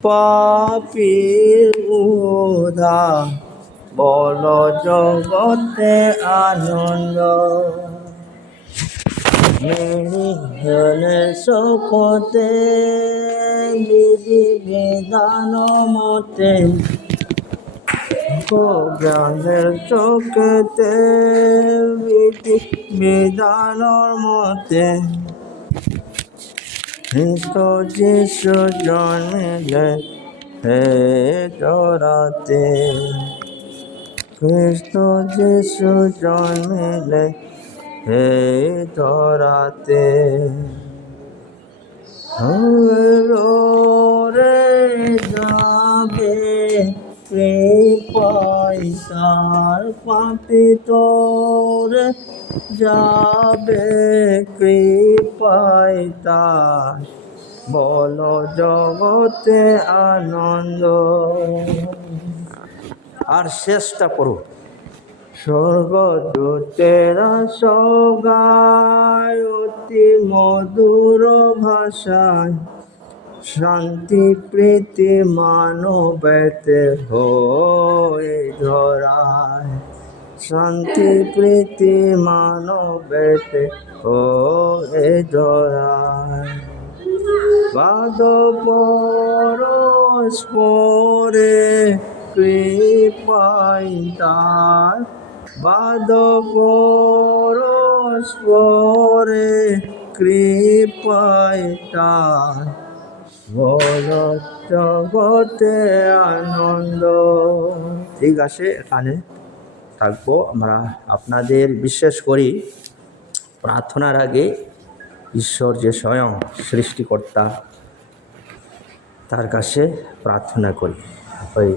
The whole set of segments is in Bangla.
পাপীর উদ্ধার, বল জগতে আনন্দ। মেরিহলে শপথে বিধি বিধান মতে, জ্ঞানের চোখেতে বিধি বিধানের মতে, খ্রিস্ট যিশু জন্মিলে হে ধরাতে। খ্রিস্ট যিশু জন্মিলে হে ধরাতে। রে যাবে কৃপায় তার, পাপিত রে যাবে কৃপায় তার, বল জগতে আনন্দ। আর চেষ্টা করো। স্বর্গদূতেরা সগায় অতি মধুর ভাষায়, শান্তি প্রীতি মানবেতে হয়ে ধরায়। শান্তি প্রীতি মানবেতে হয়ে ধরায়। বাদ পরস্পরে কৃপায় তার, বাদ পরস্পরে কৃপায় তার, বল জগতে আনন্দ। ঠিক আছে, এখানে থাকবো আমরা। আপনাদের বিশ্বাস করি প্রার্থনার আগে ঈশ্বর যে স্বয়ং সৃষ্টিকর্তা, তার কাছে প্রার্থনা করি। ওই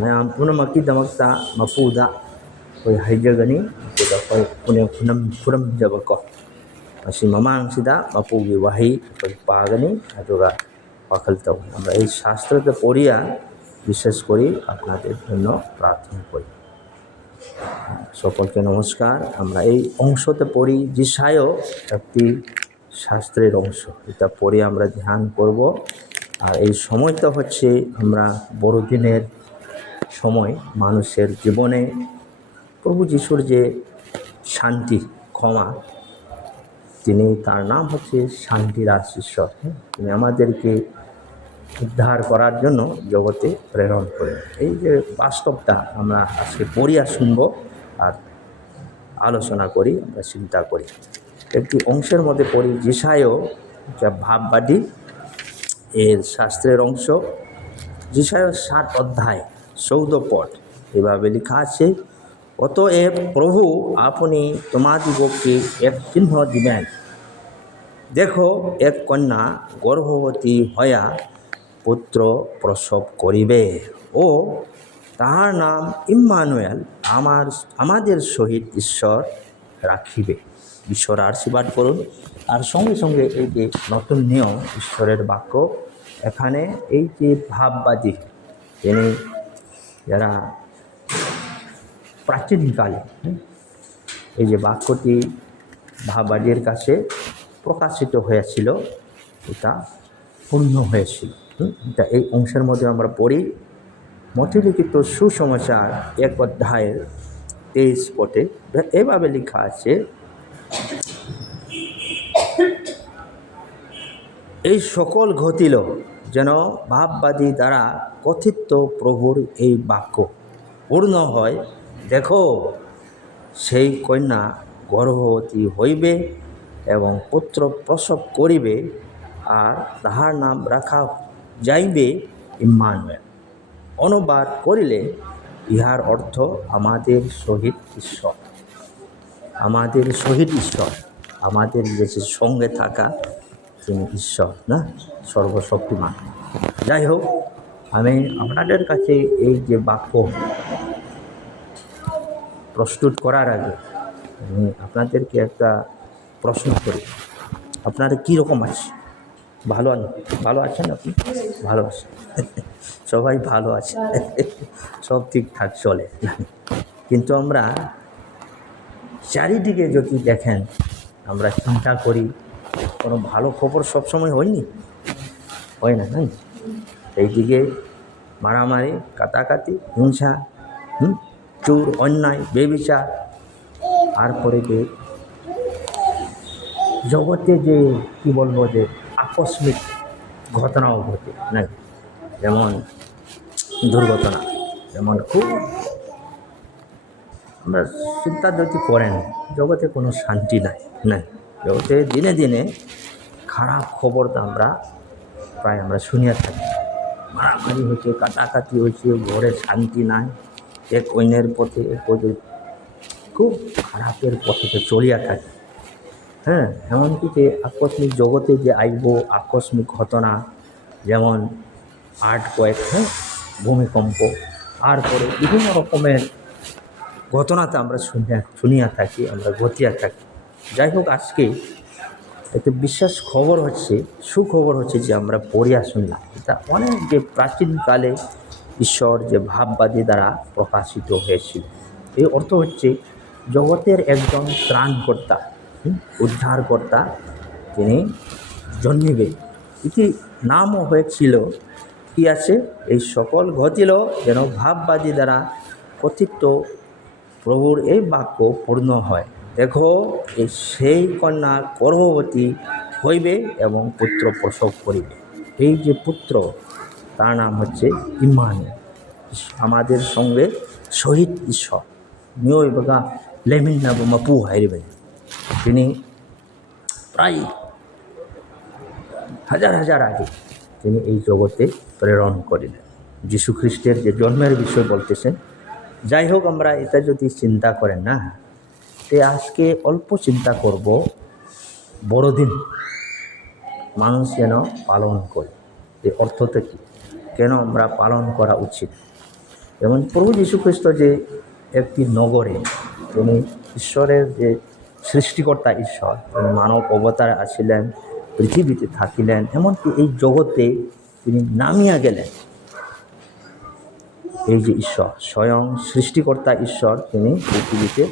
ম্যাম পুনমকি দমকতা মাপুদা ওই হাইজগনি ওই পুনে পুনম পুরম জবক মাসি মামাংসিদা মাপুগি ওয়াহি ওই পাগনি আদুগা পাখলতাম। আমরা এই শাস্ত্রতে পড়িয়া বিশেষ করি আপনাদের জন্য প্রার্থনা করি। সকলকে নমস্কার। আমরা এই অংশতে পড়ি, যিশায়ও একটি শাস্ত্রের অংশ, এটা পড়ে আমরা ধ্যান করব। আর এই সময়টা হচ্ছে আমরা বড়দিনের সময়। মানুষের জীবনে প্রভু যিশুর যে শান্তি, ক্ষমা, তিনি, তার নাম হচ্ছে শান্তির ঈশ্বর। তিনি আমাদেরকে উদ্ধার করার জন্য জগতে প্রেরণ করেন। এই যে বাস্তবটা আমরা আজকে পড়িয়া শুনব আর আলোচনা করি, আমরা চিন্তা করি। একটি অংশের মধ্যে পড়ি, যিশায়ও যা ভাববাদী এর শাস্ত্রের অংশ। যিশায়ও 7 অধ্যায় 14 পদ এভাবে লেখা আছে, অতএব প্রভু আপনি তোমাদিগকে এক চিহ্ন দিবেন। দেখো, এক কন্যা গর্ভবতী হইয়া পুত্র প্রসব করিবে ও তাহার নাম ইম্মানুয়েল, আমাদের সহিত ঈশ্বর রাখিবে। ঈশ্বর আশীর্বাদ করুন। আর সঙ্গে সঙ্গে এই যে নতুন নিয়ম, ঈশ্বরের বাক্য, এখানে এই যে ভাববাদী, তিনি যারা প্রাচীনকালে এই যে বাক্যটি ভাববাদীর কাছে প্রকাশিত হয়েছিল, এটা পূর্ণ হয়েছিল। এটা এই অংশের মধ্যে আমরা পড়ি। মতে লিখিত সুসমাচার 1 অধ্যায়ের 23 পদে এভাবে লেখা আছে, এই সকল ঘটিল যেন ভাববাদী দ্বারা কথিত প্রভুর এই বাক্য পূর্ণ হয়। দেখো, সেই কন্যা গর্ভবতী হইবে এবং পুত্র প্রসব করিবে, আর তাহার নাম রাখা যাইবে ইম্মানুয়েল। অনুবাদ করিলে ইহার অর্থ আমাদের সহিত ঈশ্বর। আমাদের সহিত ঈশ্বর, আমাদের যে সঙ্গে থাকা তিনি ঈশ্বর, না সর্বশক্তিমান। যাই হোক, আমি আপনাদের কাছে এই যে বাক্য প্রস্তুত করার আগে আমি আপনাদেরকে একটা প্রশ্ন করি। আপনারা কীরকম আছে? ভালো আছেন? আপনি ভালো আছেন? সবাই ভালো আছে, সব ঠিকঠাক চলে। কিন্তু আমরা চারিদিকে যদি দেখেন, আমরা চিন্তা করি, কোনো ভালো খবর সবসময় হয়নি, হয় না। এইদিকে মারামারি, কাটাকাটি, হিংসা, চোর, অন্যায়, বেবিচার, আর পরে যে জগতে যে কি বলবো যে আকস্মিক ঘটনাও ঘটে না, যেমন দুর্ঘটনা, যেমন খুব আমরা চিন্তা যদি করেন জগতে কোনো শান্তি নাই, জগতে দিনে দিনে খারাপ খবরটা আমরা প্রায় আমরা শুনিয়া থাকি। মারামারি হয়েছে, কাটাকাটি হয়েছে, ঘরে শান্তি নাই, এক অন্যের পথে খুব খারাপের পথে চলিয়া থাকে। হ্যাঁ, এমনকি যে আকস্মিক জগতে যে আইব আকস্মিক ঘটনা, যেমন আর্থকোয়েক, ভূমিকম্প, আর পরে বিভিন্ন রকমের ঘটনাতে আমরা শুনিয়া থাকি, আমরা ঘটিয়া থাকি। যাই হোক, আজকে একটা বিশেষ খবর হচ্ছে, সুখবর হচ্ছে যে আমরা পড়িয়া শুনলাম, এটা অনেক যে প্রাচীনকালে ঈশ্বর যে ভাববাদী দ্বারা প্রকাশিত হয়েছিল। এই অর্থ হচ্ছে জগতের একজন ত্রাণকর্তা, উদ্ধারকর্তা তিনি জন্মিবে। এটি নামও হয়েছিল কি আছে, এই সকল ঘটিল যেন ভাববাদী দ্বারা কথিত প্রভুর এই বাক্য পূর্ণ হয়। দেখো, এই সেই কন্যা গর্ভবতী হইবে এবং পুত্র প্রসব করিবে। এই যে পুত্র, তার নাম হচ্ছে ইম্মানুয়েল, আমাদের সঙ্গে শহীদ ঈশ্বর নিয় বগা লেমিন না মাপু হাইবে। তিনি প্রায় হাজার হাজার আগে তিনি এই জগতে প্রেরণ করিলেন। যীশু খ্রিস্টের যে জন্মের বিষয় বলতেছেন। যাই হোক, আমরা এটা যদি চিন্তা করেন না, তে আজকে অল্প চিন্তা করব বড়দিন মানুষ যেন পালন করে। এই অর্থটা কি, কেন আমরা পালন করা উচিত? যেমন প্রভু যীশু খ্রিস্ট যে একটি নগরে, তিনি ঈশ্বরের যে সৃষ্টিকর্তা ঈশ্বর, তিনি মানব অবতারে আসিলেন, পৃথিবীতে থাকিলেন, এমনকি এই জগতে তিনি নামিয়া গেলেন। এই যে ঈশ্বর, স্বয়ং সৃষ্টিকর্তা ঈশ্বর, তিনি পৃথিবীতে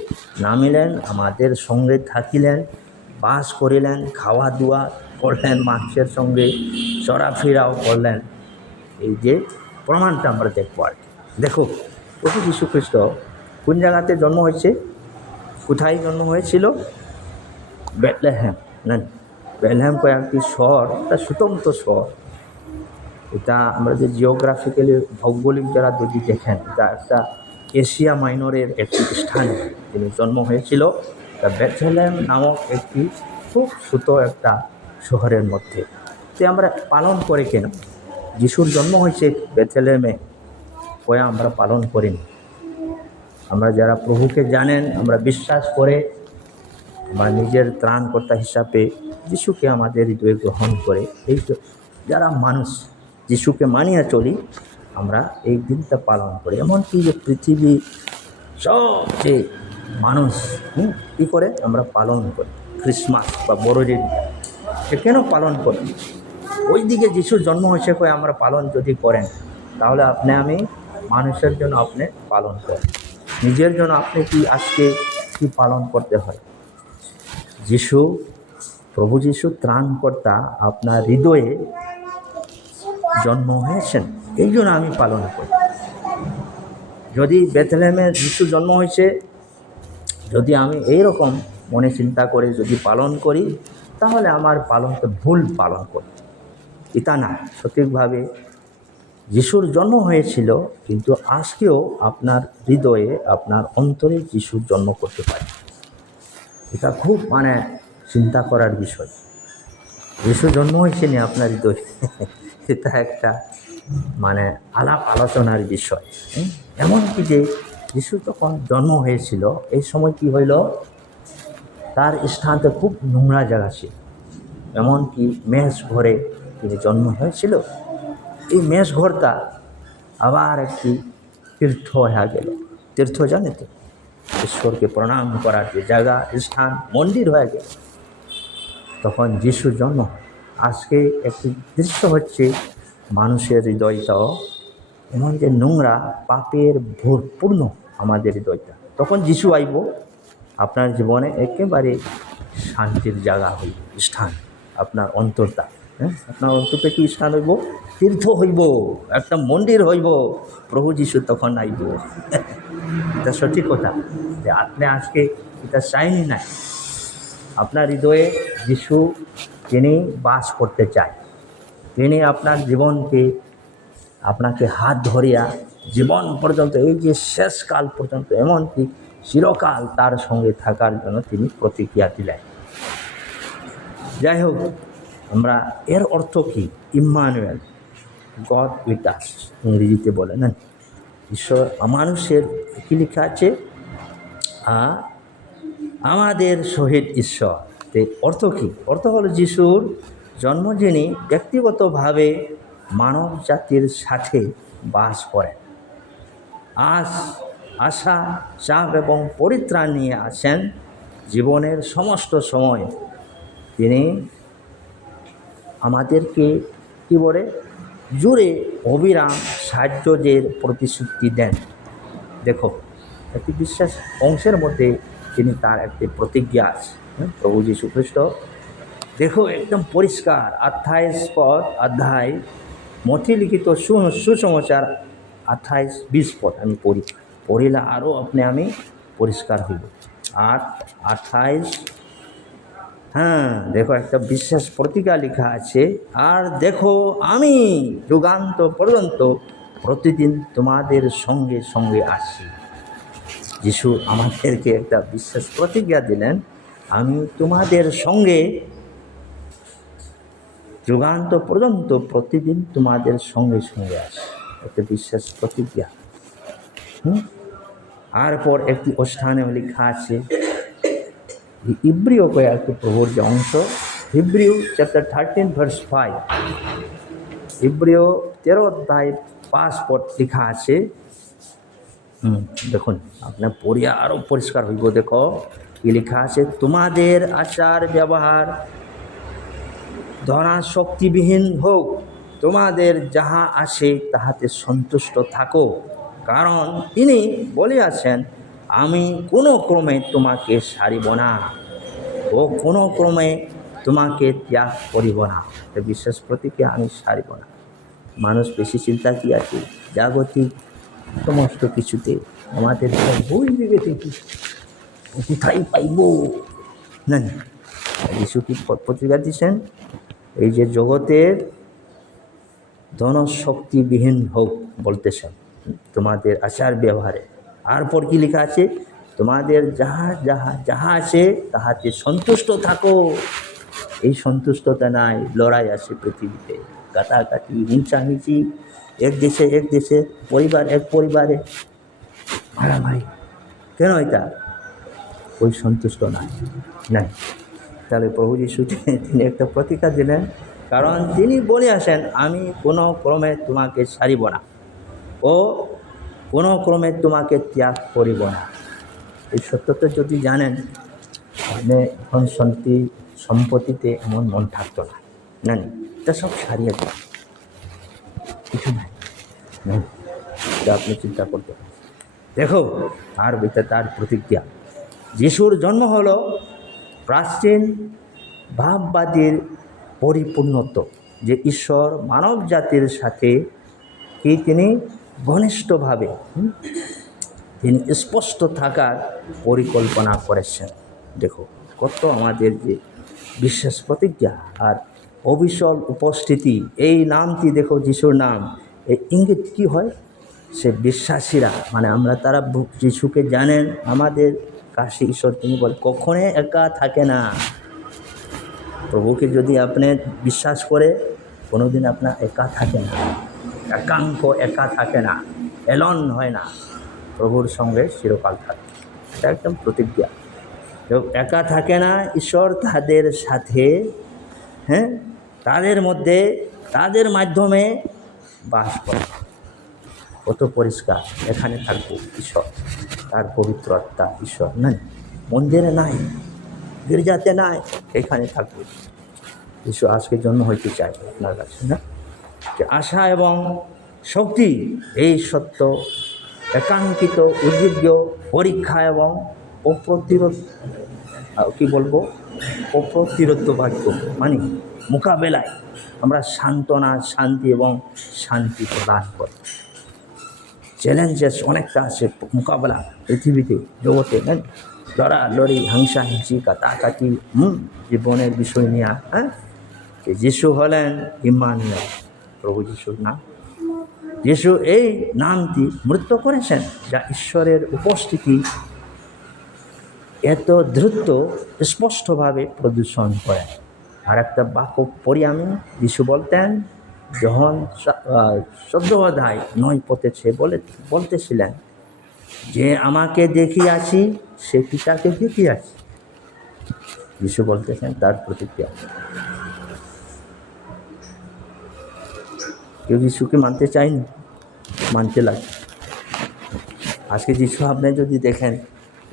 নামিলেন, আমাদের সঙ্গে থাকিলেন, বাস করিলেন, খাওয়া দাওয়া করলেন, মানুষের সঙ্গে চলাফেরাও করলেন। এই যে প্রমাণটা আমরা দেখবো আর কি। দেখো, প্রভু যীশু খ্রিস্ট কোন জায়গাতে জন্ম হয়েছে, কোথায় জন্ম হয়েছিল? বেথলেহেম। না, বেথলেহেম কয়েকটি শহর, একটা স্বতন্ত্র শহর। এটা আমরা যে জিওগ্রাফিক্যালি ভৌগোলিক যারা যদি দেখেন, এটা একটা এশিয়া মাইনরের একটি স্থানে তিনি জন্ম হয়েছিল। তা বেথলেহেম নামক একটি খুব ছোট একটা শহরের মধ্যে। তো আমরা পালন করে কেন? যিশুর জন্ম হয়েছে বেথলেহেমে, কয়া আমরা পালন করিনি। আমরা যারা প্রভুকে জানেন, আমরা বিশ্বাস করে, আমরা নিজের ত্রাণকর্তা হিসাবে যিশুকে আমাদের হৃদয়ে গ্রহণ করে, এই যারা মানুষ যিশুকে মানিয়ে চলি, আমরা এই দিনটা পালন করি। এমনকি যে পৃথিবী সব যে মানুষ কী করে আমরা পালন করি ক্রিসমাস বা বড়দিন। কেন পালন করি? ওই দিকে যিশুর জন্ম হয়েছে কয়ে আমরা পালন যদি করেন, তাহলে আপনি আমি মানুষের জন্য আপনি পালন করেন, নিজের জন্য আপনি কি আজকে কি পালন করতে হয়? যিশু, প্রভু যিশু ত্রাণকর্তা আপনার হৃদয়ে জন্ম হয়েছেন, এই জন্য আমি পালন করি। যদি বেথলেহেমে যিশু জন্ম হয়েছে, যদি আমি এইরকম মনে চিন্তা করে যদি পালন করি, তাহলে আমার পালনটা ভুল পালন করি। এটা না, সঠিকভাবে যিশুর জন্ম হয়েছিল, কিন্তু আজকেও আপনার হৃদয়ে, আপনার অন্তরে যিশুর জন্ম করতে পারে। এটা খুব চিন্তা করার বিষয়। যিশু জন্ম হয়েছে না আপনার হৃদয়ে, এটা একটা আলাপ আলোচনার বিষয়। এমনকি যে যিশু তখন জন্ম হয়েছিল, এই সময় কি হইল, তার স্থানটা খুব নোংরা জায়গা ছিল। এমনকি মেষ ঘরে তিনি জন্ম হয়েছিল। এই মেষ ঘরটা আবার একটি তীর্থ হয়ে গেল। তীর্থ জানে তো, ঈশ্বরকে প্রণাম করার যে জায়গা, স্থান, মন্দির হয়ে গেল। তখন যিশুর জন্ম। আজকে একটি দৃশ্য হচ্ছে মানুষের হৃদয়টাও এমন যে নোংরা, পাপের ভরপূর্ণ আমাদের হৃদয়টা। তখন যিশু আইব, আপনার জীবনে একেবারে শান্তির জায়গা হইবে, স্থান, আপনার অন্তরটা হ্যাঁ, আপনার অন্তপে কি স্থান হইব? তীর্থ হইব, একটা মন্দির হইব, প্রভু যীশু তখন আইব। এটা সঠিক কথা যে আপনি আজকে এটা চাইনি নাই, আপনার হৃদয়ে যিশু তিনি বাস করতে চায়। তিনি আপনার জীবনকে আপনাকে হাত ধরিয়া জীবন পর্যন্ত, এই যে শেষকাল পর্যন্ত, এমনকি চিরকাল তার সঙ্গে থাকার জন্য তিনি প্রতিক্রিয়া দিলেন। যাই হোক, আমরা এর অর্থ কি? ইম্মানুয়েল, গড উইথ আস, ইংরেজিতে বলে না, ঈশ্বর মানুষের কি লেখা আছে? আমাদের সহিত ঈশ্বর। অর্থ কি? অর্থ হলো যিশুর জন্ম যিনি ব্যক্তিগতভাবে মানব জাতির সাথে বাস করেন, আশা, চাপ এবং পরিত্রাণ নিয়ে আসেন জীবনের সমস্ত সময়। তিনি আমাদেরকে কি বলে? জুড়ে অবিরাম সাহায্যের প্রতিশ্রুতি দেন। দেখো, একটি বিশ্বাস অংশের মধ্যে তিনি তার একটি প্রতিজ্ঞা আছে। প্রভু যীশু খ্রিস্ট, দেখো একদম পরিষ্কার 28 অধ্যায় মথি লিখিত সুসমাচার 28-20 পদ আমি পড়িলে আরও আমি পরিষ্কার হইব। 8-28, হ্যাঁ, দেখো একটা বিশ্বাস প্রতিজ্ঞা লেখা আছে, আর দেখো আমি যুগান্ত পর্যন্ত প্রতিদিন তোমাদের সঙ্গে সঙ্গে আসি। যিশু আমাদেরকে একটা বিশ্বাস প্রতিজ্ঞা দিলেন, আমি তোমাদের সঙ্গে যুগান্ত পর্যন্ত প্রতিদিন তোমাদের সঙ্গে সঙ্গে আসি। একটা বিশ্বাস প্রতিজ্ঞা। আর পর একটি স্থানে লেখা আছে, ইব্রিয় কয়েকটি প্রভুর যে অংশ, হিব্রিউ চ্যাপ্টার 13:5, ইব্রিয় 13 অধ্যায় 5 পদ লেখা আছে। দেখুন, আপনার পড়িয়া আরও পরিষ্কার হইব। দেখো কি লেখা আছে, তোমাদের আচার ব্যবহার ধরা শক্তিবিহীন হোক, তোমাদের যাহা আসে তাহাতে সন্তুষ্ট থাকো, কারণ তিনি বলিয়াছেন, আমি কোনো ক্রমে তোমাকে ছাড়িব না ও কোনো ক্রমে তোমাকে ত্যাগ করিব না। বিশ্বাস প্রতিকে আমি ছাড়িব না। মানুষ বেশি চিন্তা কি আছে? জাগতিক সমস্ত কিছুতে আমাদের বই বিবেকে কি কোথায় পাইব না। যিশু কি পত্রিকা দিচ্ছেন, এই যে জগতের ধনশক্তিবিহীন হোক বলতেছেন তোমাদের আচার ব্যবহারে। আর পর কি লেখা আছে, তোমাদের যাহা আছে তাহাতে সন্তুষ্ট থাকো। এই সন্তুষ্টতা নাই, লড়াই আছে পৃথিবীতে, কাটাকাটি, হিংসাহিংসি, এক দেশে এক পরিবারে মারামারি। কেন এটা? ওই সন্তুষ্ট নাই। তাহলে প্রভু যীশু তিনি একটা প্রতিজ্ঞা দিলেন, কারণ তিনি বলে আসেন, আমি কোনো ক্রমে তোমাকে ছাড়িব না ও কোনো ক্রমে তোমাকে ত্যাগ করিব না। এই সত্যতা যদি জানেন, আপনি এখন শান্তি সম্পত্তিতে এমন মন থাকতো না। এটা সব ছাড়িয়ে দেয়, কিছু নাই। এটা আপনি চিন্তা করতে পারেন। দেখো, আর বেটা তার প্রতিজ্ঞা। যিশুর জন্ম হলো প্রাচীন ভাববাদীর পরিপূর্ণত্ব, যে ঈশ্বর মানব জাতির সাথে কি তিনি ঘনিষ্ঠভাবে তিনি স্পষ্ট থাকার পরিকল্পনা করেছেন। দেখো কত আমাদের যে বিশ্বাস প্রতিজ্ঞা আর অবিচল উপস্থিতি। এই নামটি দেখো, যিশুর নাম, এই ইঙ্গিত কি হয়? সে বিশ্বাসীরা আমরা তারা যিশুকে জানেন, আমাদের কাছে ঈশ্বর তিনি বলে কখনো একা থাকে না। প্রভুকে যদি আপনি বিশ্বাস করে, কোনোদিন আপনার একা থাকে না, একা থাকে না, এলন হয় না, প্রভুর সঙ্গে চিরকাল থাকে। এটা একদম প্রতিজ্ঞা। একা থাকে না, ঈশ্বর তাদের সাথে, তাদের মধ্যে, তাদের মাধ্যমে বাস করে। কত পরিষ্কার, এখানে থাকবো ঈশ্বর, তার পবিত্র আত্মা ঈশ্বর নাই, মন্দিরে নাই, গির্জাতে নাই, এখানে থাকবো। ঈশ্বর আজকের জন্য হইতে চাই আপনার কাছে, না যে আশা এবং শক্তি, এই সত্য একাঙ্কিত উদ্যোগ্য পরীক্ষা এবং অপ্রতিরোধ বাক্য, মোকাবেলায় আমরা সান্ত্বনা, শান্তি এবং শান্তি প্রদান করি। চ্যালেঞ্জেস অনেকটা আছে মোকাবেলা পৃথিবীতে, জগতে, লড়ালড়ি, হিংসাহিংসি, কাটাকাটি, জীবনের বিষয় নিয়ে। যিশু হলেন ইম্মানুয়েল, প্রভু যিশুর নাম। যিশু এই নামটি মৃত্যু করেছেন, যা ঈশ্বরের উপস্থিতি এত দ্রুত স্পষ্টভাবে প্রদর্শন করেন। আর একটা বাক্য পড়ি আমি। যিশু বলতেন, যখন 14 অধ্যায় 9 পথে বলতেছিলেন যে আমাকে দেখিয়াছি সে পিতাকে দেখিয়াছি। যিশু বলতেছেন তার প্রতিক্রিয়া। কেউ যিশুকে মানতে চায়নি, মানতে লাগে। আজকে যিশু আপনি যদি দেখেন,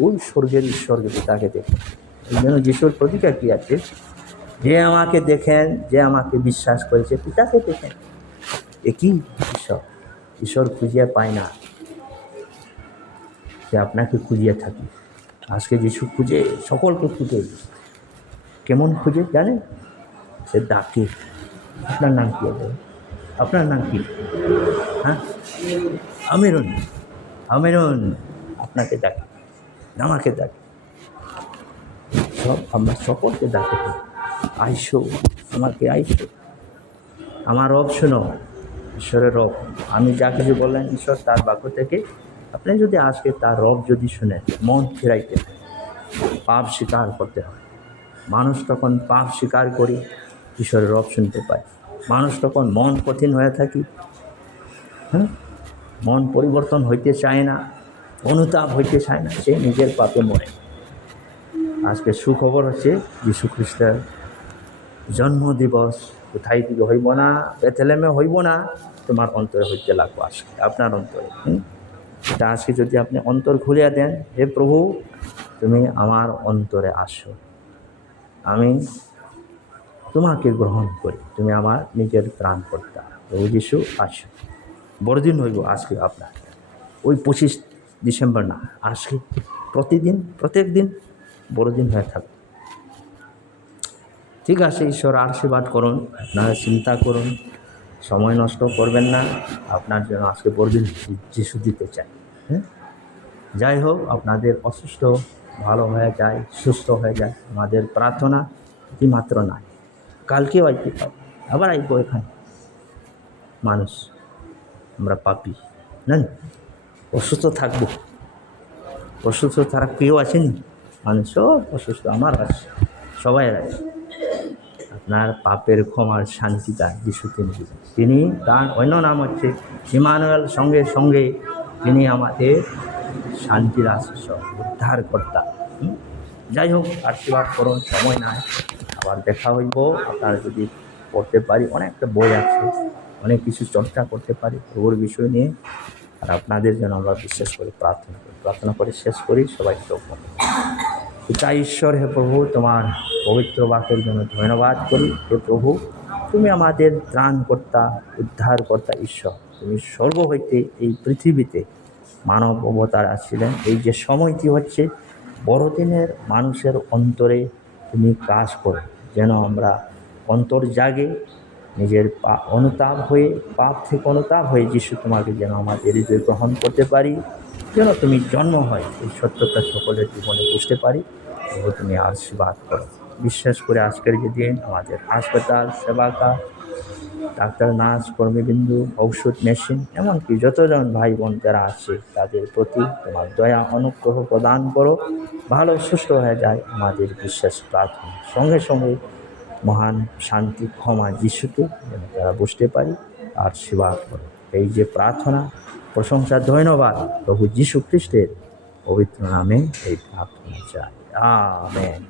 ওই স্বর্গের ঈশ্বরকে পিতাকে দেখেন। এই জন্য যিশুর প্রতিক্রিয়া কী আছে? যে আমাকে দেখেন, যে আমাকে বিশ্বাস করেছে, পিতাকে দেখেন। একই ঈশ্বর। ঈশ্বর খুঁজিয়ে পায় না, সে আপনাকে খুঁজিয়ে থাকে। আজকে যিশু খুঁজে, সকলকে খুঁজে। কেমন খুঁজে জানেন? সে ডাকে। আপনার নাম কী হবে? আপনার নাম কি? হ্যাঁ, আমিরুন। আমিরুন আপনাকে ডাকে, আমাকে ডাকে, সব আমরা সকলকে ডাকে। আইসো, আমাকে আইসো, আমার রব শোনো। ঈশ্বরের রব, আমি যা কিছু বললেন ঈশ্বর তার বাক্য থেকে, আপনি যদি আজকে তার রব যদি শুনেন, মন ফেরাইতে হয়, পাপ স্বীকার করতে হয়। মানুষ তখন পাপ স্বীকার করি ঈশ্বরের রব শুনতে পায়। মানুষ তখন মন কঠিন হয়ে থাকি, মন পরিবর্তন হইতে চায় না, অনুতাপ হইতে চায় না, সে নিজের পাপে মরে। আজকে সুখবর হচ্ছে যীশু খ্রিস্টের জন্মদিবস কোথায় থেকে হইব না, বেথলেমে হইব না, তোমার অন্তরে হইতে লাগবো। আজকে আপনার অন্তরে এটা আজকে যদি আপনি অন্তর খুলিয়া দেন, হে প্রভু তুমি আমার অন্তরে আসো, আমি তোমাকে গ্রহণ করি, তুমি আমার নিজের ত্রাণকর্তা। প্রভু যিশু আসো। বড়দিন হইব আজকে আপনার, ওই 25 ডিসেম্বর না, আজকে প্রত্যেক দিন বড়দিন হয়ে থাকবে। ঠিক আছে, ঈশ্বর আশীর্বাদ করুন, আপনারা চিন্তা করুন, সময় নষ্ট করবেন না। আপনার জন্য আজকে বড়দিন যিশু দিতে চাই। যাই হোক, আপনাদের অসুস্থ ভালো হয়ে যায়, সুস্থ হয়ে যায়, আমাদের প্রার্থনা মাত্র নয়, কালকেও আইতে পারে, আবার আইব। এখানে মানুষ, আমরা পাপি না, অসুস্থ থাকবো। অসুস্থ থাকা কেউ আসেনি, মানুষ সব অসুস্থ, আমার আছে, সবাই আছে। আপনার পাপের ক্ষমার শান্তিটা যিশু তিনি দিবেন। তিনি, তার অন্য নাম হচ্ছে ইম্মানুয়েল, সঙ্গে সঙ্গে তিনি আমাদের শান্তির আশ্রয়, উদ্ধারকর্তা। যাই হোক, আশীর্বাদ করুন, সময় নাই, আবার দেখা হইব। আপনারা যদি পড়তে পারি, অনেকটা বই আছে, অনেক কিছু চর্চা করতে পারি প্রভুর বিষয় নিয়ে। আর আপনাদের জন্য আমরা বিশেষ করে প্রার্থনা করে শেষ করি। সবাই চোখ বন্ধ। পিতা ঈশ্বর, হে প্রভু, তোমার পবিত্র বাক্যের জন্য ধন্যবাদ করি। হে প্রভু, তুমি আমাদের ত্রাণকর্তা, উদ্ধারকর্তা ঈশ্বর। তুমি স্বর্গ হইতে এই পৃথিবীতে মানব অবতার আসছিলেন। এই যে সময়টি হচ্ছে বড়দিনের, মানুষের অন্তরে তুমি কাজ করো, যেন আমরা অন্তর জাগে, নিজের অনুতাপ হয়ে, পাপ থেকে অনুতাপ হয়ে যিশু তোমাকে যেন আমাদের হৃদয় গ্রহণ করতে পারি, যেন তুমি জন্ম হয়, এই সত্যতা সকলের জীবনে বুঝতে পারি। তবু তুমি আশীর্বাদ করো। বিশেষ করে আজকের যে দিন, আমাদের হাসপাতাল সেবাকা, ডাক্তার, নার্স, কর্মীবিন্দু, ঔষধ মেশিন, এমনকি যতজন ভাই বোন যারা আছে, তাদের প্রতি তোমার দয়া অনুগ্রহ প্রদান করো, ভালো সুস্থ হয়ে যায় আমাদের বিশেষ প্রার্থনা। সঙ্গে সঙ্গে মহান শান্তি, ক্ষমা যিশুকে যেন তারা বুঝতে পারি, আর সেবা করো। এই যে প্রার্থনা, প্রশংসা, ধন্যবাদ প্রভু যীশু খ্রিস্টের পবিত্র নামে এই প্রার্থনা চাই। আমেন।